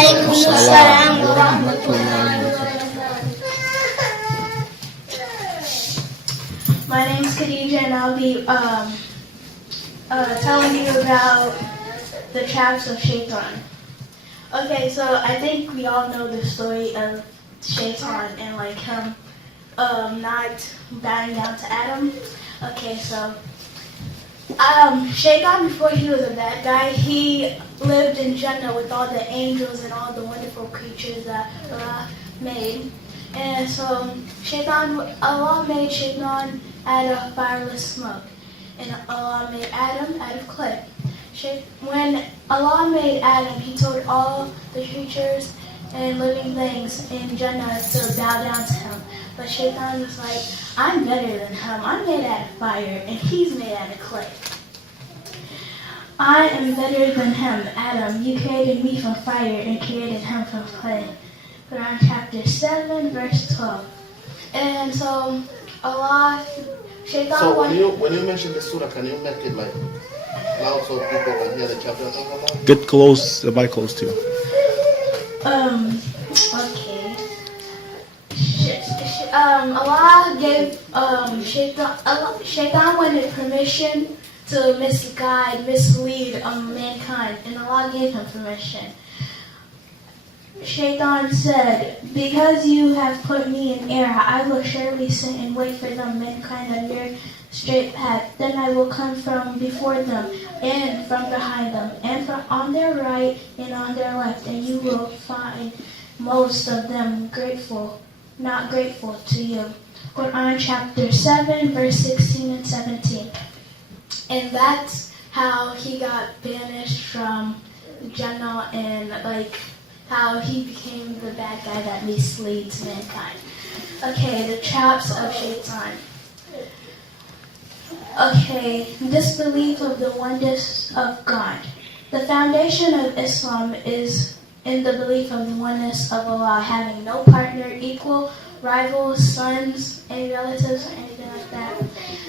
Waalaikumsalam warahmatullahi wabarakatuh. My name's Khadija, and I'll be telling you about the traps of Shaitan. Okay, so I think we all know the story of Shaitan and like him not bowing down to Adam. Okay, so Shaitan, before he was a bad guy, he lived in Jannah with all the angels and all the wonderful creatures that Allah made. And so Allah made Shaitan out of fireless smoke, and Allah made Adam out of clay. When Allah made Adam, He told all the creatures and living things in Jannah to bow down to Him. But Shaitan was like, I'm better than him. I'm made out of fire, and he's made out of clay. I am better than him, Adam. You created me from fire and created him from clay. Quran chapter 7, verse 12. And so Allah, Shaitan. So when you mention the surah, can you make it like loud so people can hear the chapter you're talking about? Get close, the mic close to you. Okay. Allah gave Shaitan wanted permission to mislead mankind, and Allah gave him permission. Shaitan said, because you have put me in error, I will surely sit and wait for them, mankind, on your straight path. Then I will come from before them, and from behind them, and from on their right and on their left, and you will find most of them not grateful to you. Quran chapter 7, verse 16 and 17. And that's how he got banished from Jannah, and like how he became the bad guy that misleads mankind. Okay, the traps of Shaitan. Okay, disbelief of the oneness of God. The foundation of Islam is in the belief of the oneness of Allah, having no partner, equal, rivals, sons, any relatives, or anything like that.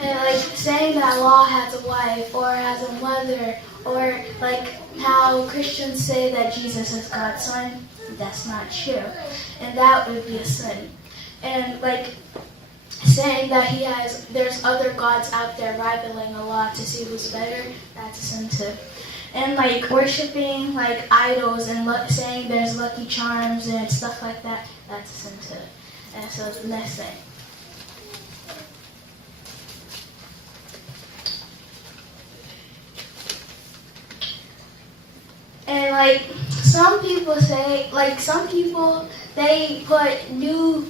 And like saying that Allah has a wife or has a mother, or like how Christians say that Jesus is God's son, that's not true. And that would be a sin. And like saying that there's other gods out there rivaling Allah to see who's better, that's a sin too. And like worshiping like idols and saying there's lucky charms and stuff like that, that's a sin too. And so the next thing. And like some people they put new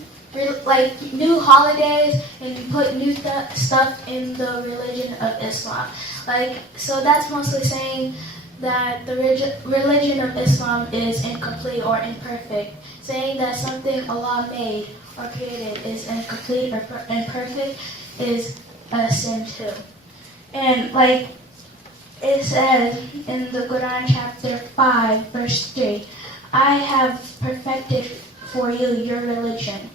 holidays and put new stuff in the religion of Islam. Like, so that's mostly saying that the religion of Islam is incomplete or imperfect. Saying that something Allah made or created is incomplete or imperfect is a sin too. And like it says in the Quran chapter 5, verse 3, I have perfected for you your religion.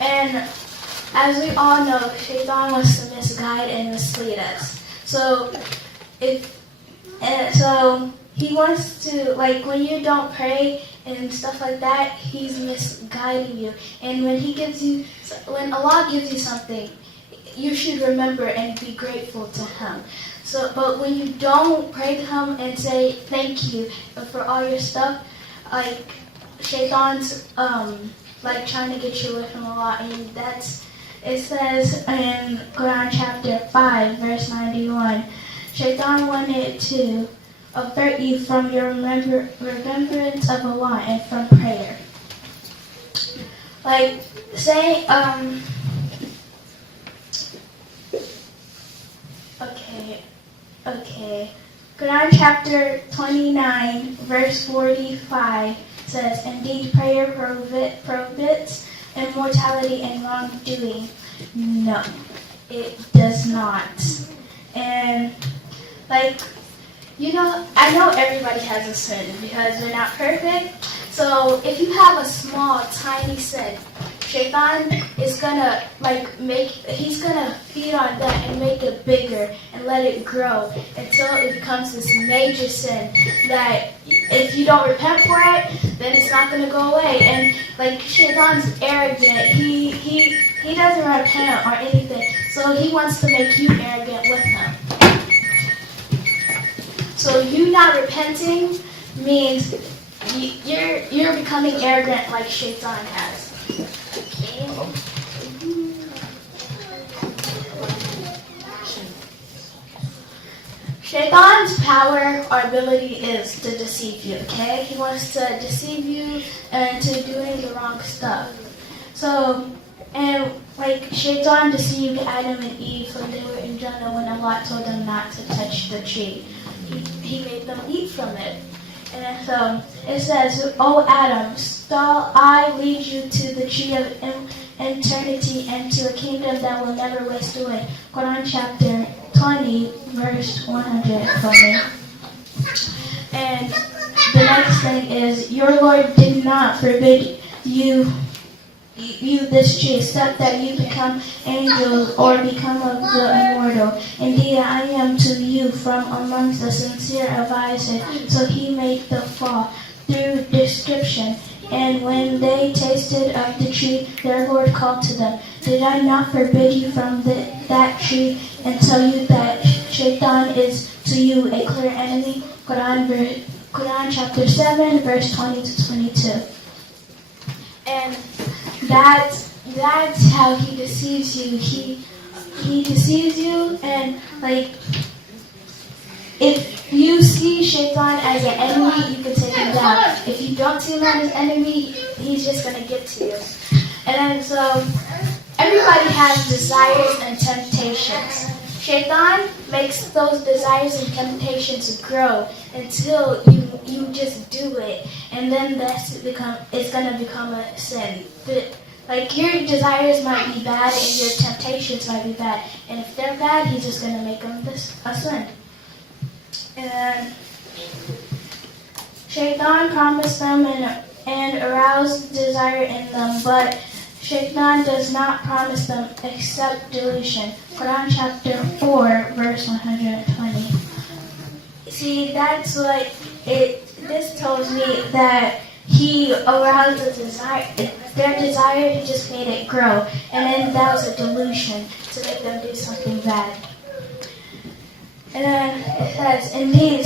And as we all know, Shaitan wants to misguide and mislead us. So he wants to, like, when you don't pray and stuff like that, he's misguiding you. And when Allah gives you something, you should remember and be grateful to Him. So, but when you don't pray to Him and say thank you for all your stuff, like Shaitan's like trying to get you away from Allah, and it says in Quran chapter 5, verse 91, Shaitan wanted to avert you from your remembrance of Allah and from prayer. Like say Okay. Quran chapter 29, verse 45 says, indeed prayer prohibits immortality and wrongdoing. No, it does not. And like, I know everybody has a sin because they're not perfect. So if you have a small, tiny sin, Shaitan is gonna he's gonna feed on that and make it bigger and let it grow until it becomes this major sin that if you don't repent for it, then it's not going to go away. And like Shaitan's arrogant, he doesn't repent or anything, so he wants to make you arrogant with him. So you not repenting means you're becoming arrogant like Shaitan has. Okay. Shaitan's power or ability is to deceive you, okay? He wants to deceive you into doing the wrong stuff. So, and like Shaitan deceived Adam and Eve when they were in Jannah when Allah told them not to touch the tree. He made them eat from it. And so it says, "O Adam, shall I lead you to the tree of eternity and to a kingdom that will never waste away?" Quran chapter 20, verse 120. And the next thing is, "Your Lord did not forbid you this tree, except that you become angels or become of the immortal. Indeed, I am to you from amongst the sincere advisors." So he made the fall through description. And when they tasted of the tree, their Lord called to them, "Did I not forbid you from that tree and tell you that Shaitan is to you a clear enemy?" Quran chapter 7, verse 20 to 22. And that's how he deceives you. He deceives you, and like if you see Shaitan as an enemy, you can take him down. If you don't see him as an enemy, he's just gonna get to you. And then so everybody has desires and temptations. Shaitan makes those desires and temptations grow until you just do it, and then it's gonna become a sin. Like your desires might be bad and your temptations might be bad, and if they're bad, he's just gonna make them a sin. And Shaitan promised them and aroused desire in them, but Shaitan does not promise them except delusion. Quran chapter 4, verse 120. See, that's what this tells me that he aroused their desire, he just made it grow. And then that was a delusion to make them do something bad. And then it says, "Indeed,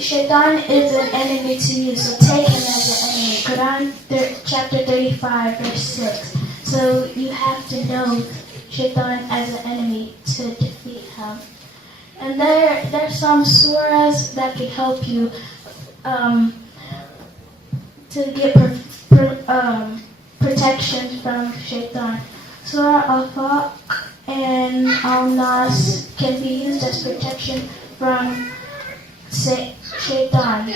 Shaitan is an enemy to you, so take him as an enemy." Quran chapter 35, verse 6. So you have to know Shaitan as an enemy to defeat him. And there's some surahs that can help you to get protection from Shaitan. Surah Al-Falaq and Al-Nas can be used as protection from Shaitan.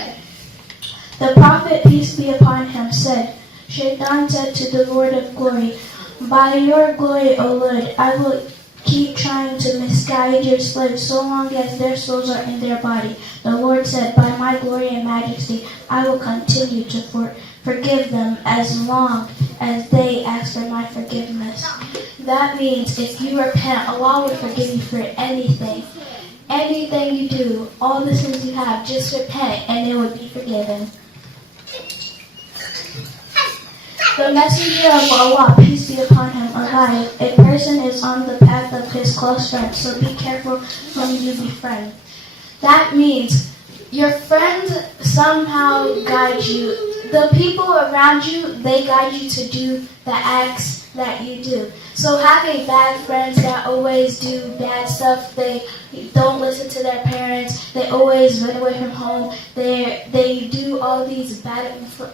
The Prophet, peace be upon him, said, "Shaitan said to the Lord of glory, 'By your glory, O Lord, I will keep trying to misguide your slaves so long as their souls are in their body.' The Lord said, 'By my glory and majesty, I will continue to forgive them as long as they ask for my forgiveness.'" That means if you repent, Allah will forgive you for anything. Anything you do, all the sins you have, just repent and it will be forgiven. The messenger of Allah, peace be upon him, alive, a person is on the path of his close friend, so be careful whom you befriend. That means your friends somehow guide you. The people around you, they guide you to do the acts that you do. So having bad friends that always do bad stuff, they don't listen to their parents, they always run away from home, they do all these bad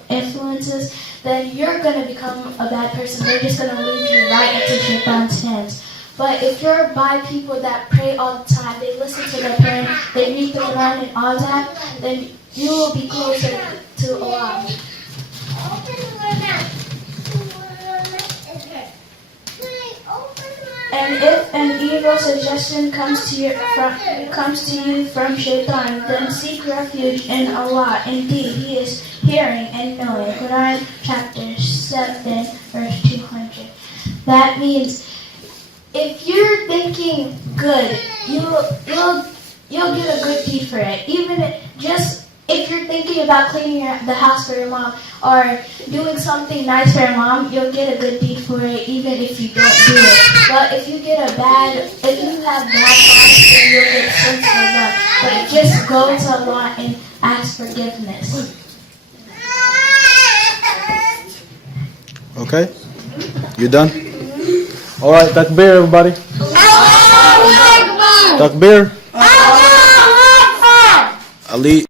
influences, then you're going to become a bad person. They're just going to lead you right into Shaitan's hands. But if you're by people that pray all the time, they listen to their parents, they read the Quran and all that, then you will be closer to Allah. And if an evil suggestion comes to you from Shaitan, then seek refuge in Allah. Indeed, He is hearing and knowing. Quran chapter 7, verse 200. That means if you're thinking good, you'll get a good deed for it. Even just if you're thinking about cleaning the house for your mom or doing something nice for your mom, you'll get a good deed for it even if you don't do it. But if you have bad thoughts, then you'll get sins for them. But just go to Allah and ask forgiveness. Okay? You done? All right, takbir, everybody. Takbir. Ali.